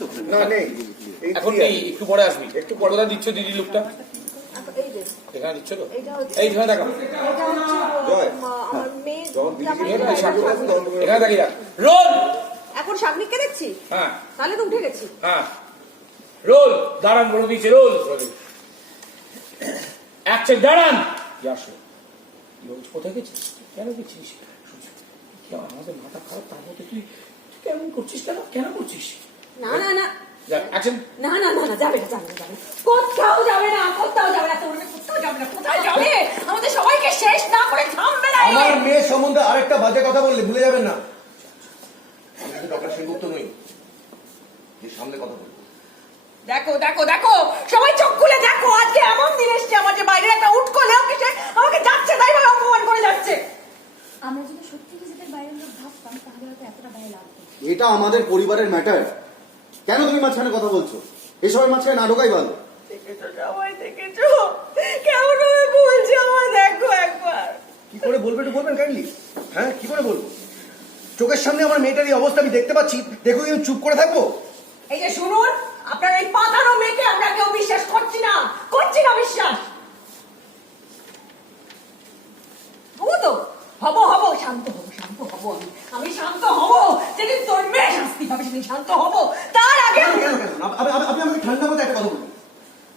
তো না নেই। এখন নেই একটু পরে আসবি। একটু পরে। কোথায় দিচ্ছ দিদি লুকটা এখন দিচ্ছ তো? এইটা হচ্ছে এই এখানে দেখো জামাই এখানে দেখি রোল! এখন দেখছি? হ্যাঁ। তাহলে তো উঠে গেছি। হ্যাঁ। রোল! দাঁড়ান বলে দিয়েছে রোল! অ্যাকশন দাঁড়ান! আসো। কোথায় গেছিস? কেন গেছিস? আমাদের মাথা খারাপ তার মধ্যে তুই তুই কেমন করছিস? কেন কেন করছিস? না না না। অ্যাকশন না না না না যাবে না যাবে না যাবে কোথাও যাবে না কোথাও যাবে না কোথাও যাবে না কোথায় যাবে? আমাদের সবাইকে শেষ না করে থামবে না আমার মেয়ে সম্বন্ধে আরেকটা বাজে কথা বললে ভুলে যাবেন না। আমি ডক্টর সেনগুপ্ত নই। যে সামনে কথা বলব। দেখো দেখো দেখো সবাই চোখ খুলে দেখো আজকে এমন দিন এসছে আমার যে বাইরে একটা উঠ করলে আমাকে সে আমাকে যাচ্ছে তাই ভাবে অপমান করে যাচ্ছে। আমরা যদি সত্যি নিজেদের বাইরের লোক ভাবতাম তাহলে হয়তো এতটা গায়ে লাগতো। এটা আমাদের পরিবারের ম্যাটার কেন তুমি মাঝখানে কথা বলছো? এসবের মাঝখানে না ঢোকাই ভালো। কি করে বলবে একটু বলবেন কাইন্ডলি হ্যাঁ কি করে বলব? চোখের সামনে আমার মেয়েটার এই অবস্থা আমি দেখতে পাচ্ছি। দেখো কি আমি চুপ করে থাকব? এই যে শুনুন আপনার এই পাতানো মেয়েকে আমরা কেউ বিশ্বাস করছি না। করছি না বিশ্বাস। হব তো হব হব শান্ত হব। শান্ত হব আমি আমি শান্ত হব। যেদিন তোর মেয়ে শাস্তি পাবে সেদিন শান্ত হব। তার আগে কেন কেন কেন? আপ- আপ- আপ- আপনি আমাকে ঠান্ডা মাথায় একটা কথা বলুন।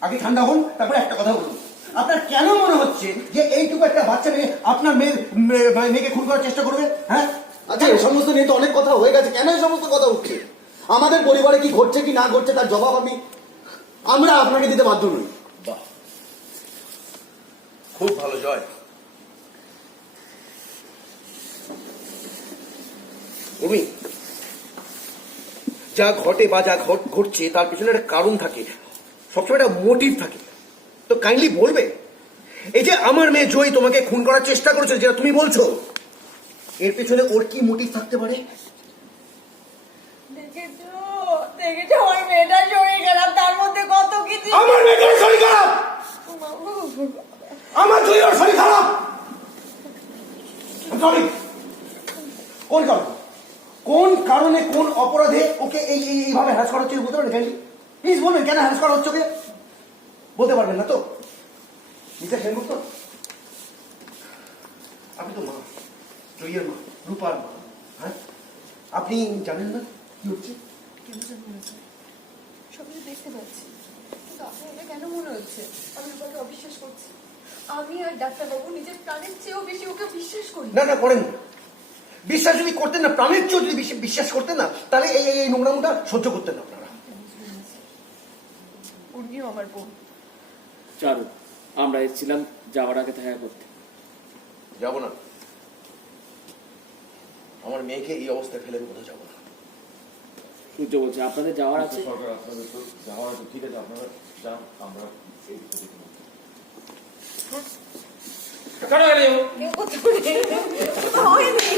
আগে ঠান্ডা হন তারপরে একটা কথা বলুন। আপনার কেন মনে হচ্ছে যে এইটুকু একটা বাচ্চা মেয়ে আপনার মেয়ে মেয়ে- মেয়েকে খুন করার চেষ্টা করবে? হ্যাঁ? আচ্ছা এই সমস্ত নিয়ে তো অনেক কথা হয়ে গেছে। কেন এই সমস্ত কথা উঠছে? আমাদের পরিবারে কি ঘটছে কি না ঘটছে তার জবাব আমি আমরা আপনাকে দিতে বাধ্য নই। খুব ভালো জয়। উর্মি যা ঘটে বা যা ঘট- ঘটছে তার পিছনে একটা কারণ থাকে সবসময় একটা মোটিভ থাকে। তো কাইন্ডলি বলবে এই যে আমার মেয়ে জয় তোমাকে খুন করার চেষ্টা করেছে যেটা তুমি বলছো এর পেছনে ওর কি মোটিভ থাকতে পারে? আমার মেয়েটা চলে গেলাম তার মধ্যে আমার মেয়েটার শরীর খারাপ! আমার জয়ের শরীর খারাপ! সরি কোন কারণ? কোন কারণে কোন অপরাধে ওকে এই এই- এইভাবে হ্যারাস করা হচ্ছে? বলতে পারবেন প্লিজ বলবেন কেন হ্যারাস করা হচ্ছে ওকে? বলতে পারবেন না তো? মিস্টার সেনগুপ্ত? আপনি তো মা জয়ের মা রূপার মা হ্যাঁ? আপনি জানেন না কি হচ্ছে? কেন হয় সবই দেখতে পাচ্ছি। কিন্তু আপনার এটা কেন মনে হচ্ছে? আমি রূপাকে অবিশ্বাস করছি। আমি আর ডাক্তারবাবু নিজের প্রাণের চেয়েও বেশি ওকে বিশ্বাস করি। না না করেন। না বিশ্বাস যদি করতেন না প্রাণের চেয়েও যদি বিশ্বাস করতেন না তাহলে এই এই- নোংরামটা সহ্য করতেন না আপনারা। উনিও আমার বোন। চারু আমরা এসেছিলাম যাওয়ার আগে দেখা করতে। যাব না। আমার মেয়েকে এই অবস্থায় ফেলে আমি কোথাও যাব না। সূর্য বলছে আপনাদের যাওয়ার আছে? সরকার আপনাদের তো যাওয়ার আছে ঠিক আছে আপনারা যান আমরা এই দিকটা দেখে নেব।